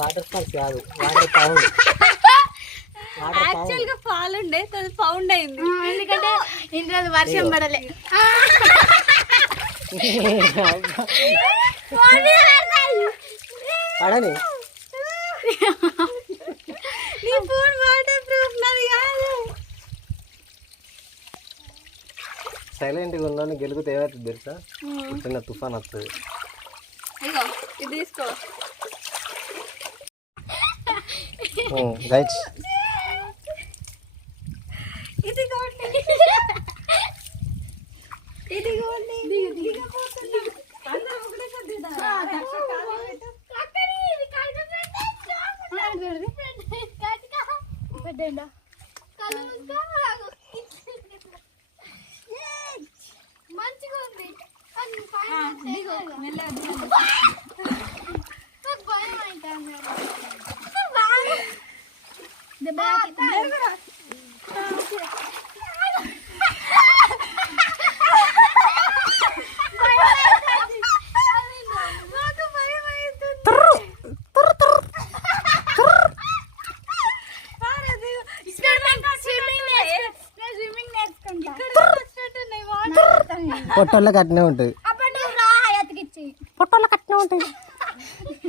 Water falls కాదు water pond యాక్చువల్గా పాలుండే అది పౌండ్ అయింది. ఎందుకంటే ఇంట్లో వర్షం పడలే. పడని. నీ ఫోన్ వాటర్ ప్రూఫ్ నాది కాదు. సైలెంట్గా ఉన్నాను గెలుగుతే ఏమవుతుంది తెలుసా? చిన్న తుఫాన్ వస్తుంది. ఇది తీసుకో. రైట్ ఇది కోండి ఇది కోండి దిగపోతున్నా అందరం ఒకటే కొద్దిగా మంచిగా ఉంది దిగో మెల్లగా దిగండి. భయం అవుతుంది జరుగురా. పారా, దిగు. స్విమ్మింగ్ నేర్చుకుంటా ఇక్కడ వచ్చినట్టున్నాయి వాటర్. పొట్టోళ్ళకి అట్నే ఉంటుంది పొట్టోళ్ళకి అట్నే ఉంటుంది.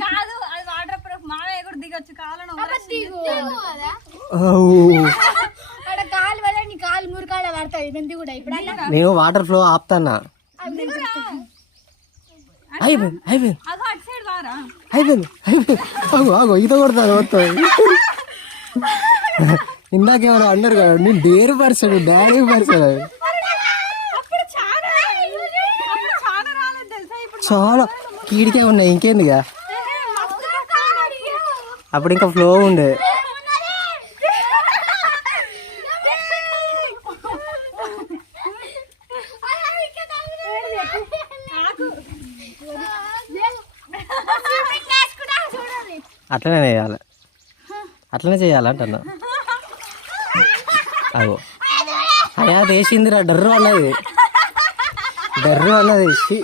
కాదు అది వాటర్ ప్రూఫ్ మామయ్య కూడా దిగొచ్చు కావాలని అక్కడ కాలు వల్ల నీ కాలు మురికాడ పడుతుంది మెంతి కూడా ఇప్పుడు అలా నేను వాటర్ ఫ్లో ఆపుతానా అయిపోయింది అయిపోయింది అయిపోయింది అయిపోయింది ఆగు ఆగు ఈత కొడతాను మొత్తం. ఇందాకేమైనా అన్నారు కదా నేను డేర్ పర్సన్ డాడీ పర్సన్ అప్పుడు చాలా అప్పుడు చాలా రాలేదు తెలుసా ఇప్పుడు చాలా కీడికే ఉన్నాయి ఇంకేందిగా? అప్పుడు ఇంకా ఫ్లో ఉండే. అట్లనే చేయాలి. అట్లనే చేయాలి అంటున్నా. అగో అయ్యా వేసిందిరా డర్రు అన్నది. డర్రు అన్నది షీ.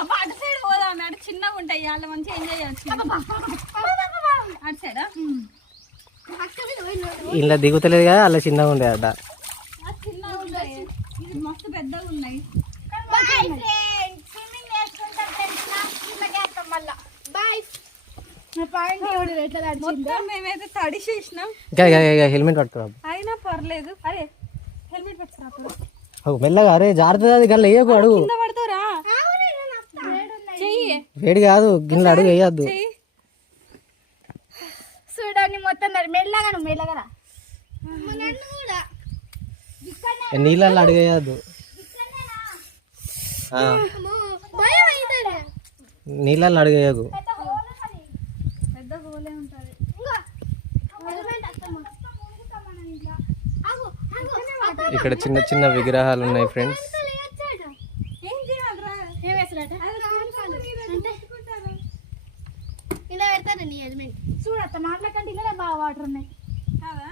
అబ్బా అటు సైడ్ పోదాం అటు వాళ్ళు మంచిగా ఎంజాయ్ చేయొచ్చు అటు సైడా? ఇలా దిగుతలేదు కదా అలా చిన్నగా ఉండే ఇది మస్తు పెద్దగా ఉన్నాయి. బాయ్ ఫ్రెండ్స్ స్విమ్మింగ్ నేర్చుకుంటాం తెలిసిన ఇమ్మకేస్తాం మళ్ళా. బాయ్ నా పాయింట్ ఎవడు ఎట్లా తడిచిందో మొత్తం మేమైతే తడిసేసినాం ఇంకా హెల్మెట్ పట్టుకురా అయినా పర్లేదు. అరే హెల్మెట్ పెట్టుకురా మెల్లగా అరే జాగ్రత్త అది గల్ల వేయకు అడుగు. వేడి కాదు గిన్నెలు అడుగు వేయద్దు చూడండి మొత్తం మెల్లగా మెల్లగా నీళ్ళల్లో అడుగు వేయద్దు ఆ, భయం అవుతుంది? నీళ్ళల్లో అడుగు వేయకు పెద్ద హోలే ఉంటుంది. ఇక్కడ చిన్న చిన్న విగ్రహాలు ఉన్నాయి ఫ్రెండ్స్ ఏం చేయాలరా ఇలా పెడతానండి హెల్మెట్ చూడత్త మాటలకంటే ఇలా బాగా వాటర్ ఉన్నాయి కాదా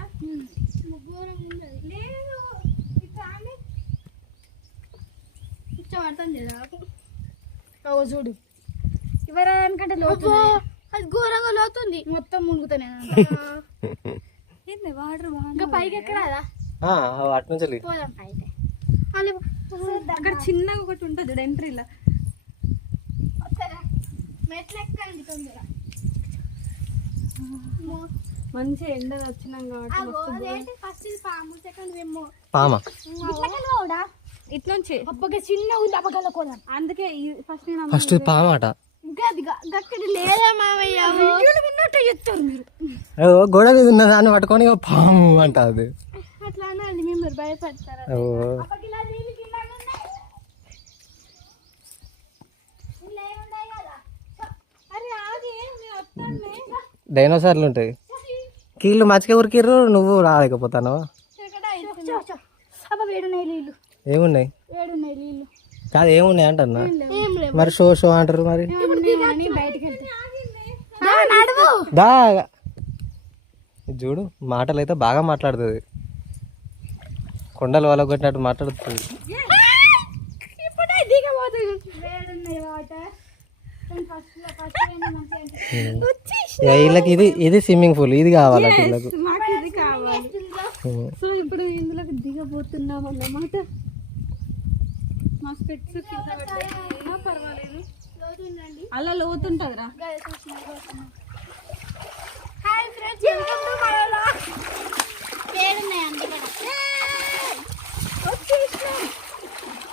ఘోరం ఉండదు లేదు ఇట్లా అని చూడు. ఎవరనుకంటే లోతు అది ఘోరంగా లోతుంది. మొత్తం మునుగుతానే ఏంది వాటర్ బాగా ఇంకా పైకి ఎక్కరాదా ఆ, అటు నుంచి వెళ్ళి. పోదాం పైకి. వాళ్ళు అక్కడ చిన్నగా ఒకటి ఉంటుంది చూడు ఎంట్రీలో. మెట్లు ఎక్కండి తొందర మంచి ఎండ వచ్చినాం కాబట్టి. ఫస్ట్ పాము సెకండ్ ఏమో పామా? ఇట్నుంచి అప్పగా చిన్న ఉంది అప్పగల కోదాం అందుకే ఫస్ట్ నేను ఫస్ట్ పామాట గది గక్కడి లేదా మామయ్య ఉన్నట్టు చెప్తారు మీరు. ఓ, గోడ మీద ఉన్న దాన్ని పట్టుకొని పాము అంట అది. అట్లా అనాలి మేము భయపడతారు? డైనోసార్లు ఉంటాయి. కీళ్ళు మచ్చిక ఉరికిర్రు నువ్వు రాలేకపోతాను ఏమున్నాయి? కాదు ఏమున్నాయి అంటన్నా? మరి షో షో అంటారు మరి? దా ఇది చూడు మాటలు అయితే బాగా మాట్లాడుతుంది. కొండలు కొట్టినట్టు మాట్లాడుతుంది. వీళ్ళకి ఇది ఇది స్విమ్మింగ్ పూల్ ఇది కావాలి వీళ్ళకు. సో ఇప్పుడు ఇందులోకి దిగబోతున్నాం అన్నమాట. మా స్పెట్స్ కింద పెట్టేసినా పర్వాలేదు. అలా లోతుంటదిరా. Hi friends welcome to my vlog. పేరున్నాయండి ఇక్కడ వచ్చేసాం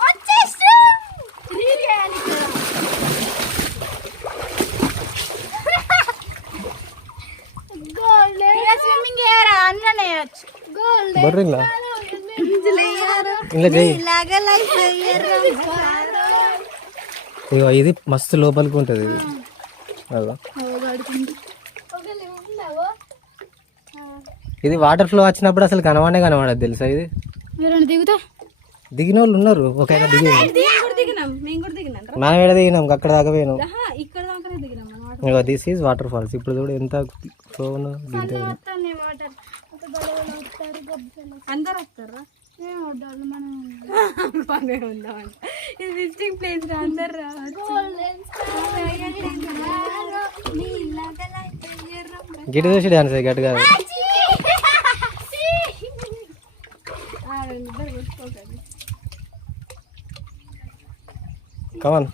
వచ్చేసాం రీల్ చేయాలి ఇక్కడ. గోల్డ్ ఇలా స్విమ్మింగ్ చేయరా అందులోనే వేయచ్చు. గోల్డ్ బర్రింగ్లా ఇలా ఇగో ఇది మస్తు లోపలికి ఉంటుంది ఇది. వాటర్ ఫ్లో వచ్చినప్పుడు అసలు కనవాడే కనబడదు తెలుసా ఇది? దిగుతా? దిగిన వాళ్ళు ఉన్నారు ఒక దిగి మనం ఎడ దిగినాం? అక్కడ దాకా పోయినాం. ఇగో దిస్ ఈజ్ వాటర్ ఫాల్స్. ఇప్పుడు చూడు ఎంత ఫ్లో గబ్బలు అందరు వస్తారా ఇది విజిటింగ్ ప్లేస్ రా అందరు రావచ్చు. గిటి చూసి డాన్స్ గట్టిగా. కమన్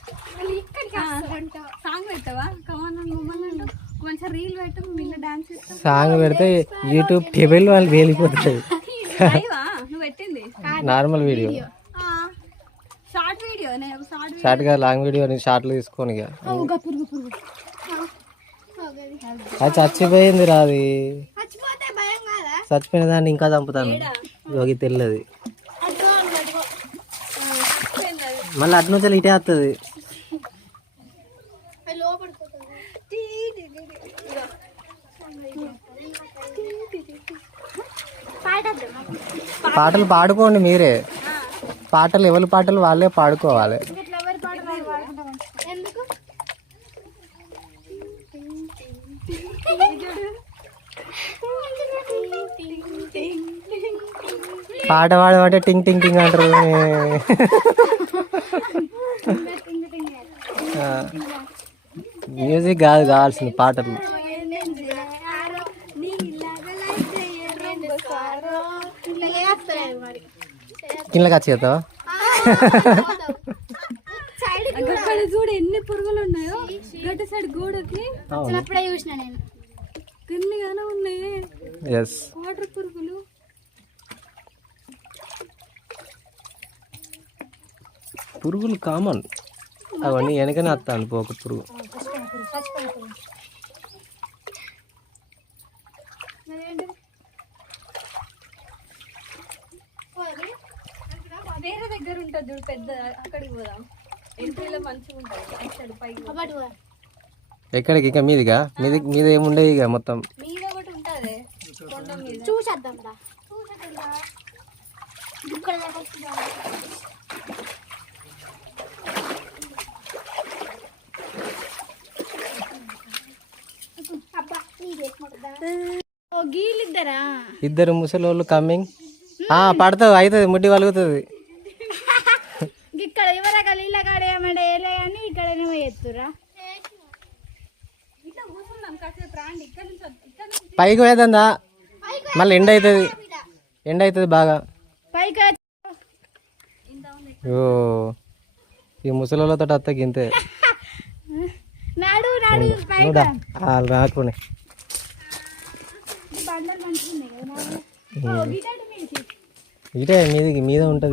సాంగ్ పెట్టవా కమాన్ మమ్మల్ని మంచిగా రీల్ పెట్టు డాన్స్ సాంగ్ పెడితే యూట్యూబ్ టేబుల్ వాళ్ళు వేలిపోతుంది నార్మల్ వీడియో. షార్ట్ వీడియో నేను షార్ట్ షార్ట్గా లాంగ్ వీడియో షార్ట్లు తీసుకొని ఇక. అది చచ్చిపోయింది రాది. చచ్చిపోతే భయం కాదా? చచ్చిపోయిన దాన్ని ఇంకా చంపుతాను. యోగి తెల్లది. మళ్ళీ అటు నుంచి ఇటే వస్తుంది పాటలు పాడుకోండి మీరే. పాటలు ఎవరి పాటలు వాళ్ళే పాడుకోవాలి. పాట పాడమంటే టింగ్ టింగ్ టింగ్ అంటారు. మ్యూజిక్ కాదు కావాల్సింది పాటలు ఇట్లా చేస్తారు మరి కిందకి వచ్చి చేస్తావా అక్కడ చూడు ఎన్ని పురుగులు ఉన్నాయో. గట్టి సైడ్ గోడకి చిన్నప్పుడే చూసిన నేను. ఉన్నాయి. ఎస్ వాటర్ పురుగులు. పురుగులు కామన్. అవన్నీ వెనకనే వస్తాను పోక పురుగు. వేరే దగ్గర ఉంటుంది చూడు పెద్ద అక్కడికి పోదాం. ఎంట్రీలో మంచిగా ఉంటుంది. అటు సైడ్ పైకి పోదాం. ఎక్కడికి? ఇంకా మీదిగా? మీది మీద ఏముండేది ఇక మొత్తం. మీద ఒకటి ఉంటుంది. కొండ మీద. చూసేద్దాం రా. చూసేద్దాం ఇక్కడ దాకా వస్తుందా? అబ్బా, నీకు ఎక్కుతుందా? ఓ గీలిద్దరా ఇద్దరు? ముసలోళ్ళు కమ్మింగ్ పడతావు అవుతుంది ముడ్డి వలుగుతుంది. ఇక్కడ ఎవరక నీళ్ళ కాడ ఏమంటే ఏలే అని ఇక్కడనేమో ఎత్తురా పైకి పోయేదందా? మళ్ళీ ఎండ అవుతుంది ఎండ అవుతుంది బాగా. పైకి ఓ ఈ ముసలోళ్ళతో అత్త గింతే. నాడు నాడు పైకి నువ్వుడా వాళ్ళు రాకునే. మీదకి. ఇటే మీది మీద ఉంటుంది.